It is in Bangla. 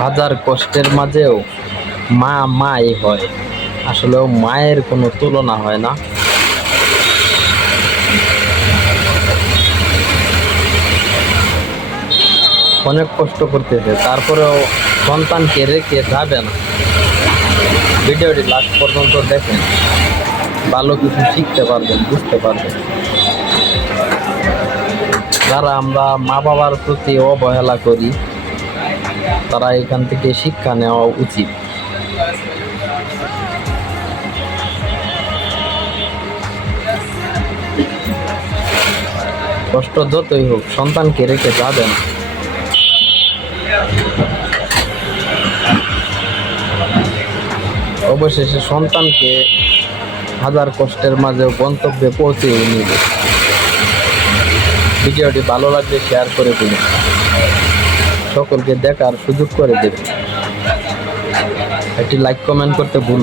হাজার কষ্টের মাঝেও মা মাই হয়। আসলেও মায়ের কোনো তুলনা হয় না। অনেক কষ্ট করতেছে, তারপরেও সন্তানকে রেখে যাবে না। ভিডিওটি লাস্ট পর্যন্ত দেখেন। ভালো কিছু শিখতে পারবেন, বুঝতে পারবেন। যারা আমরা মা বাবার প্রতি অবহেলা করি তারা এখান থেকে শিক্ষা নেওয়া উচিত। কষ্ট যতই হোক, সন্তানকে রেখে যাবেন। অবশেষে সন্তানকে হাজার কষ্টের মাঝেও গন্তব্যে পৌঁছে নিবে। ভিডিওটি ভালো লাগলে শেয়ার করে দিন সকলকে দেখার সুযোগ করে দেবে। একটি লাইক কমেন্ট করতে ভুল